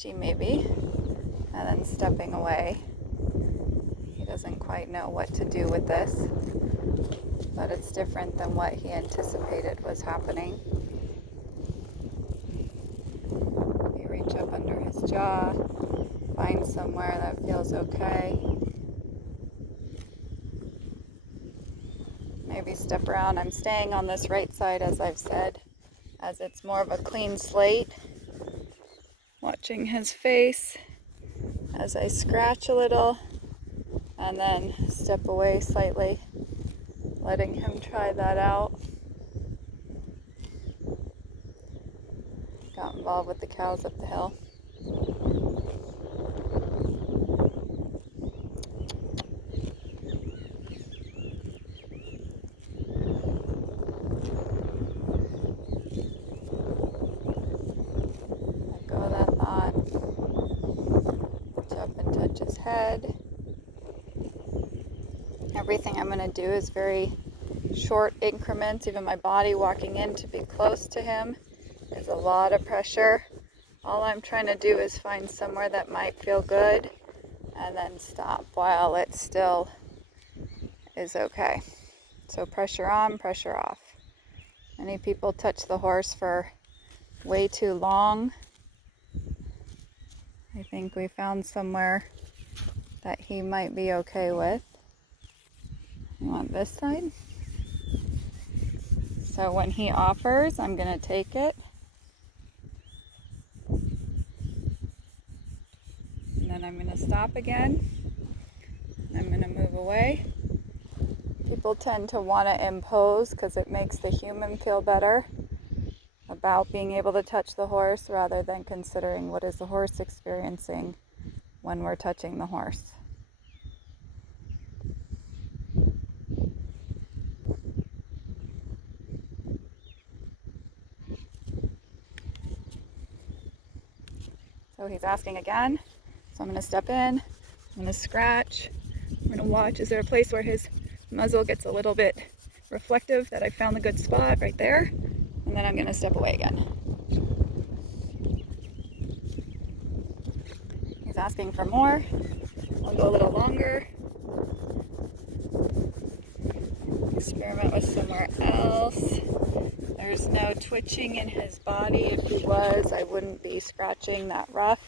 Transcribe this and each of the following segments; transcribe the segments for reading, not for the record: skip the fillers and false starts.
twitchy maybe, and then stepping away. He doesn't quite know what to do with this, but it's different than what he anticipated was happening. You reach up under his jaw, find somewhere that feels okay. Maybe step around. I'm staying on this right side, as I've said, as it's more of a clean slate. Watching his face as I scratch a little and then step away slightly, letting him try that out. Got involved with the cows up the hill. Let go of that thought. Reach up and touch his head. Everything I'm going to do is very short increments, even my body walking in to be close to him. There's a lot of pressure. All I'm trying to do is find somewhere that might feel good and then stop while it still is okay. So pressure on, pressure off. Many people touch the horse for way too long. I think we found somewhere that he might be okay with. You want this side? So when he offers, I'm going to take it. And then I'm going to stop again. I'm going to move away. People tend to want to impose because it makes the human feel better about being able to touch the horse rather than considering what is the horse experiencing when we're touching the horse. So he's asking again. So I'm going to step in. I'm going to scratch. I'm going to watch. Is there a place where his muzzle gets a little bit reflective that I found the good spot right there? And then I'm going to step away again. He's asking for more. I'll go a little longer. Experiment with somewhere else. There's no twitching in his body. If he was, I wouldn't be scratching that rough.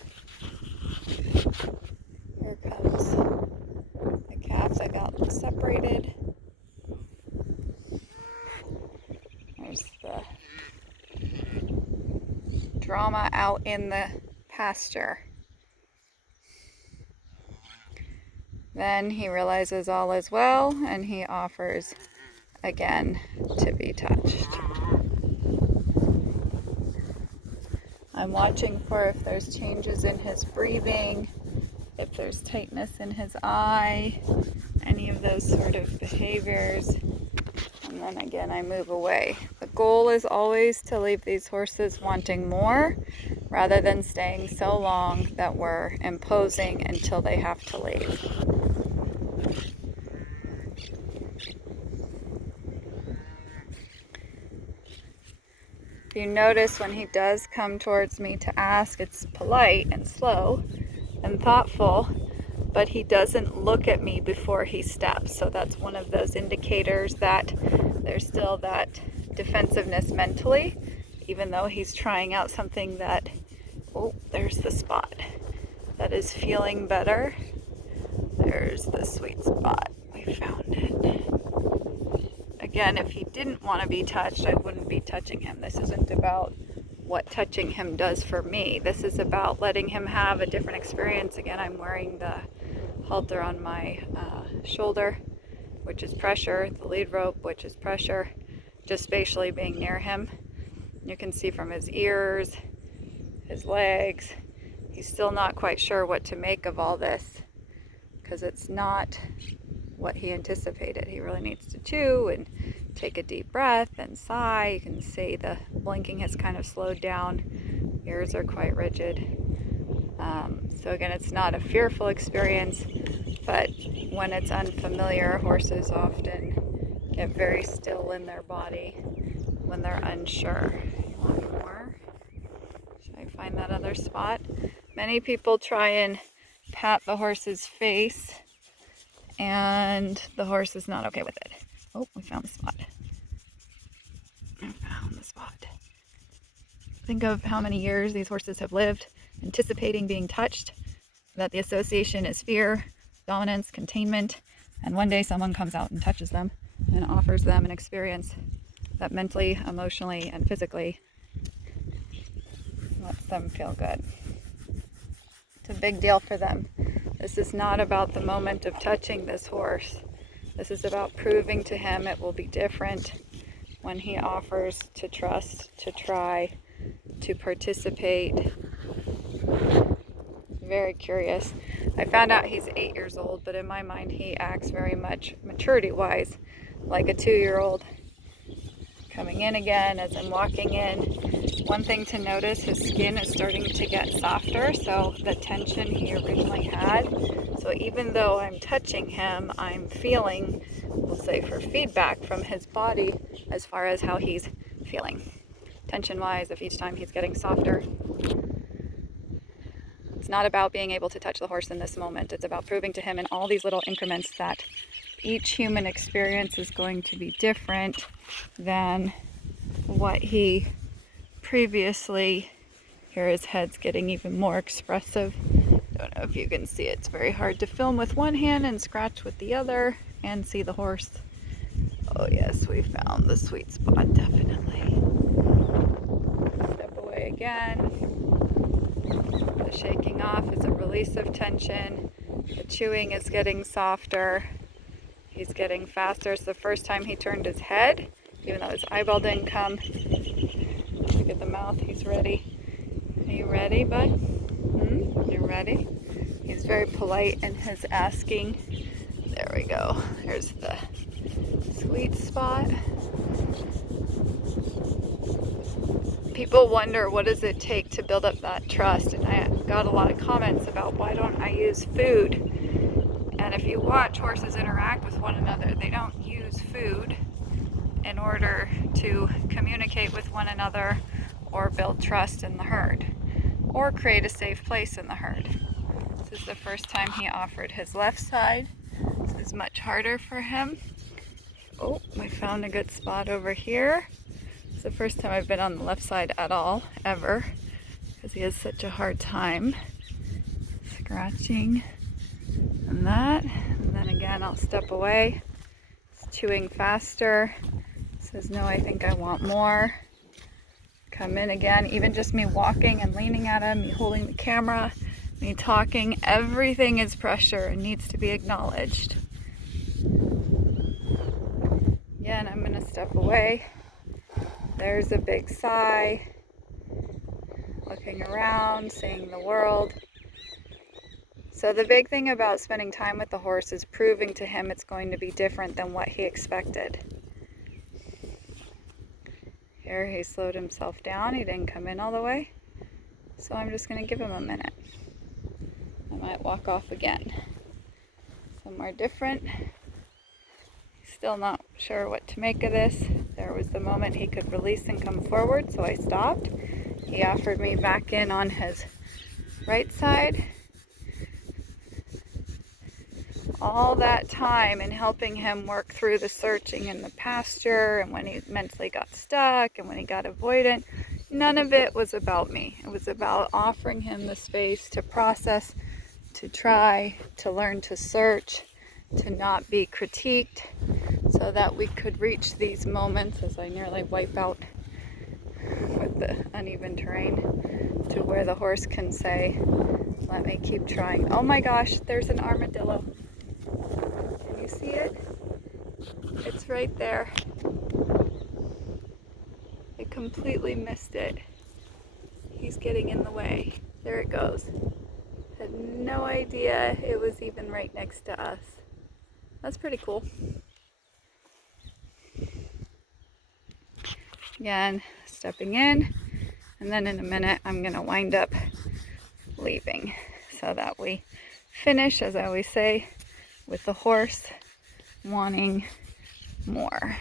Here comes the calves that got separated. There's the drama out in the pasture. Then he realizes all is well and he offers again to be touched. I'm watching for if there's changes in his breathing, if there's tightness in his eye, any of those sort of behaviors. And then again, I move away. The goal is always to leave these horses wanting more rather than staying so long that we're imposing until they have to leave. If you notice when he does come towards me to ask, it's polite and slow and thoughtful, but he doesn't look at me before he steps. So that's one of those indicators that there's still that defensiveness mentally, even though he's trying out something that, oh, there's the spot, that is feeling better. There's the sweet spot. We found it. Again, if he didn't want to be touched, I wouldn't be touching him. This isn't about what touching him does for me. This is about letting him have a different experience. Again, I'm wearing the halter on my shoulder, which is pressure, the lead rope, which is pressure, just spatially being near him. You can see from his ears, his legs, he's still not quite sure what to make of all this because it's not what he anticipated. He really needs to chew and take a deep breath and sigh. You can see the blinking has kind of slowed down. Ears are quite rigid. So again, it's not a fearful experience, but when it's unfamiliar, horses often get very still in their body when they're unsure. You want more? Should I find that other spot? Many people try and pat the horse's face, and the horse is not okay with it. Oh, we found the spot. Think of how many years these horses have lived anticipating being touched, that the association is fear, dominance, containment, and one day someone comes out and touches them and offers them an experience that mentally, emotionally, and physically lets them feel good. It's a big deal for them. This is not about the moment of touching this horse. This is about proving to him it will be different when he offers to trust, to try, to participate. Very curious. I found out he's 8 years old, but in my mind he acts very much maturity-wise like a 2-year-old. Coming in again as I'm walking in. One thing to notice, his skin is starting to get softer, so the tension he originally had. So even though I'm touching him, I'm feeling, we'll say, for feedback from his body as far as how he's feeling. Tension-wise, if each time he's getting softer. It's not about being able to touch the horse in this moment. It's about proving to him in all these little increments that each human experience is going to be different than what he previously. Here his head's getting even more expressive. Don't know if you can see it. It's very hard to film with one hand and scratch with the other and see the horse. Oh yes, we found the sweet spot, definitely. Step away again. The shaking off is a release of tension. The chewing is getting softer. He's getting faster. It's the first time he turned his head, even though his eyeball didn't come. Look at the mouth. He's ready. Are you ready, bud? You ready? He's very polite in his asking. There we go. There's the sweet spot. People wonder, what does it take to build up that trust? And I got a lot of comments about, why don't I use food? And if you watch horses interact with one another, they don't use food in order to communicate with one another or build trust in the herd or create a safe place in the herd. This is the first time he offered his left side. This is much harder for him. Oh, we found a good spot over here. It's the first time I've been on the left side at all, ever, because he has such a hard time scratching. And that, and then again I'll step away. It's chewing faster. Says, no, I think I want more. Come in again. Even just me walking and leaning at him, me holding the camera, me talking, everything is pressure and needs to be acknowledged. Again, I'm going to step away. There's a big sigh. Looking around, seeing the world. So the big thing about spending time with the horse is proving to him it's going to be different than what he expected. Here he slowed himself down. He didn't come in all the way. So I'm just going to give him a minute. I might walk off again. Somewhere different. Still not sure what to make of this. There was the moment he could release and come forward, so I stopped. He offered me back in on his right side. All that time in helping him work through the searching in the pasture and when he mentally got stuck and when he got avoidant, none of it was about me. It was about offering him the space to process, to try, to learn to search, to not be critiqued, so that we could reach these moments, as I nearly wipe out with the uneven terrain, to where the horse can say, let me keep trying. Oh my gosh, there's an armadillo. Can you see it? It's right there. I completely missed it. He's getting in the way. There it goes. Had no idea it was even right next to us. That's pretty cool. Again, stepping in, and then in a minute I'm going to wind up leaving so that we finish, as I always say, with the horse wanting more.